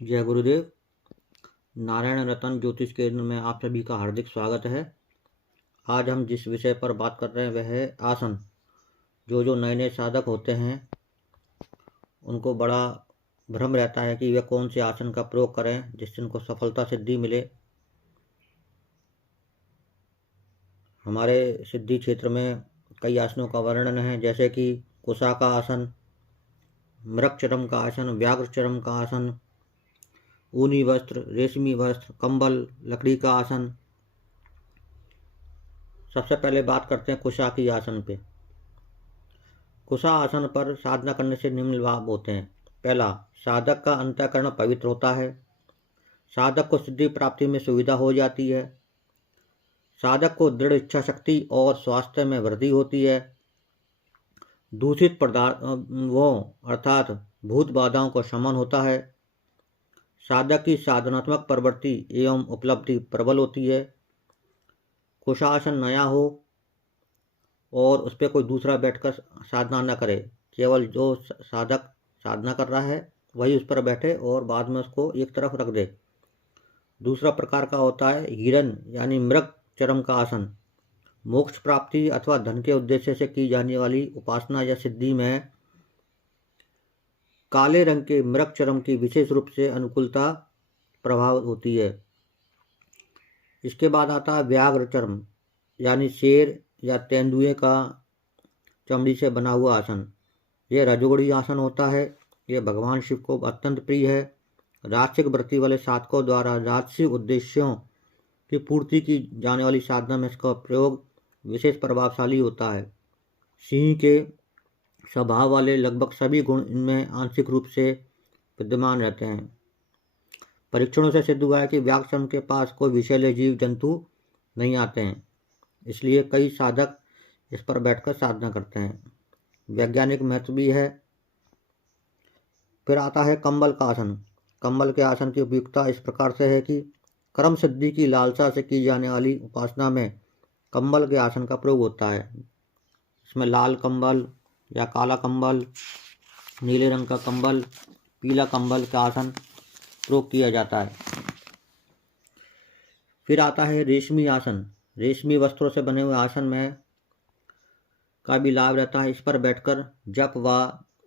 जय गुरुदेव। नारायण रतन ज्योतिष केंद्र में आप सभी का हार्दिक स्वागत है। आज हम जिस विषय पर बात कर रहे हैं वह है आसन। जो नए नए साधक होते हैं उनको बड़ा भ्रम रहता है कि वे कौन से आसन का प्रयोग करें जिससे उनको सफलता सिद्धि मिले। हमारे सिद्धि क्षेत्र में कई आसनों का वर्णन है, जैसे कि कुशा का आसन, मृगचरम का आसन, व्याघ्रचरम का आसन, ऊनी वस्त्र, रेशमी वस्त्र, कंबल, लकड़ी का आसन। सबसे पहले बात करते हैं कुशा की आसन पे। कुशा आसन पर साधना करने से निम्न लाभ होते हैं। पहला, साधक का अंतःकरण पवित्र होता है। साधक को सिद्धि प्राप्ति में सुविधा हो जाती है। साधक को दृढ़ इच्छा शक्ति और स्वास्थ्य में वृद्धि होती है। दूषित पदार्थों अर्थात भूत बाधाओं का शमन होता है। साधक की साधनात्मक प्रवृत्ति एवं उपलब्धि प्रबल होती है। कुशासन नया हो और उस पर कोई दूसरा बैठकर साधना न करे, केवल जो साधक साधना कर रहा है वही उस पर बैठे और बाद में उसको एक तरफ रख दे। दूसरा प्रकार का होता है हिरन यानी मृग चरम का आसन। मोक्ष प्राप्ति अथवा धन के उद्देश्य से की जाने वाली उपासना या सिद्धि में काले रंग के मृग चरम की विशेष रूप से अनुकूलता प्रभाव होती है। इसके बाद आता है व्याघ्र चरम यानी शेर या तेंदुए का चमड़ी से बना हुआ आसन। यह रजोगुणी आसन होता है। यह भगवान शिव को अत्यंत प्रिय है। राजसिक वृत्ति वाले साधकों द्वारा राजसिक उद्देश्यों की पूर्ति की जाने वाली साधना में इसका प्रयोग विशेष प्रभावशाली होता है। सिंह के स्वभाव वाले लगभग सभी गुण इनमें आंशिक रूप से विद्यमान रहते हैं। परीक्षणों से सिद्ध हुआ है कि व्याघ्र के पास कोई विषैले जीव जंतु नहीं आते हैं, इसलिए कई साधक इस पर बैठकर साधना करते हैं। वैज्ञानिक महत्व भी है। फिर आता है कंबल का आसन। कंबल के आसन की उपयुक्तता इस प्रकार से है कि कर्म सिद्धि की लालसा से की जाने वाली उपासना में कंबल के आसन का प्रयोग होता है। इसमें लाल कंबल या काला कंबल, नीले रंग का कंबल, पीला कंबल का आसन प्रयोग किया जाता है। फिर आता है रेशमी आसन। रेशमी वस्त्रों से बने हुए आसन में का भी लाभ रहता है। इस पर बैठकर जप व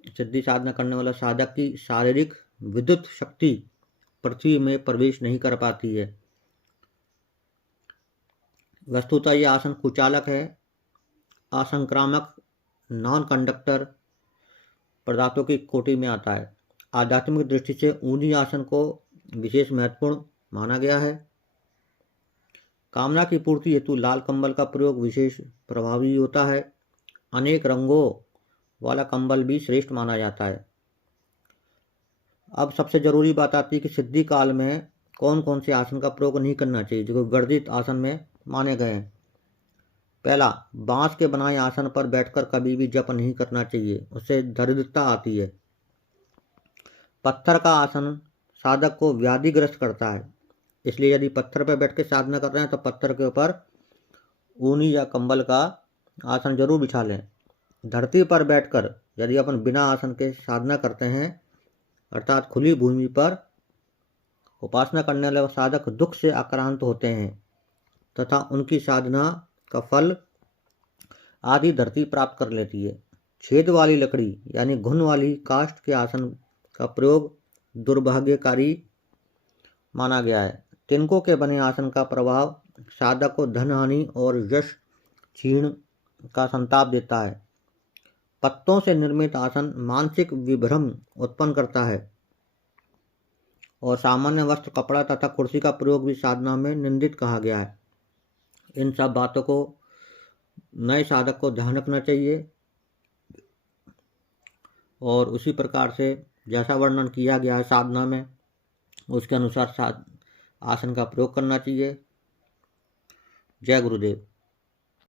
सिद्धि साधना करने वाला साधक की शारीरिक विद्युत शक्ति पृथ्वी में प्रवेश नहीं कर पाती है। वस्तुतः यह आसन कुचालक है, असंक्रामक, नॉन कंडक्टर पदार्थों की कोटि में आता है। आध्यात्मिक दृष्टि से ऊनी आसन को विशेष महत्वपूर्ण माना गया है। कामना की पूर्ति हेतु लाल कंबल का प्रयोग विशेष प्रभावी होता है। अनेक रंगों वाला कंबल भी श्रेष्ठ माना जाता है। अब सबसे जरूरी बात आती है कि सिद्धि काल में कौन कौन से आसन का प्रयोग नहीं करना चाहिए जो वर्जित आसन में माने गए हैं। पहला, बांस के बनाए आसन पर बैठकर कभी भी जप नहीं करना चाहिए, उससे दरिद्रता आती है। पत्थर का आसन साधक को व्याधिग्रस्त करता है, इसलिए यदि पत्थर पर बैठ के साधना कर रहे हैं तो पत्थर के ऊपर ऊनी या कंबल का आसन जरूर बिछा लें। धरती पर बैठकर यदि अपन बिना आसन के साधना करते हैं अर्थात खुली भूमि पर उपासना करने वाले साधक दुख से आक्रांत होते हैं तथा उनकी साधना का फल आदि धरती प्राप्त कर लेती है। छेद वाली लकड़ी यानी घुन वाली काष्ठ के आसन का प्रयोग दुर्भाग्यकारी माना गया है। तिनकों के बने आसन का प्रभाव साधक को धन हानि और यश क्षीण का संताप देता है। पत्तों से निर्मित आसन मानसिक विभ्रम उत्पन्न करता है और सामान्य वस्त्र, कपड़ा तथा कुर्सी का प्रयोग भी साधना में निंदित कहा गया है। इन सब बातों को नए साधक को ध्यान रखना चाहिए और उसी प्रकार से जैसा वर्णन किया गया है साधना में उसके अनुसार आसन का प्रयोग करना चाहिए। जय गुरुदेव।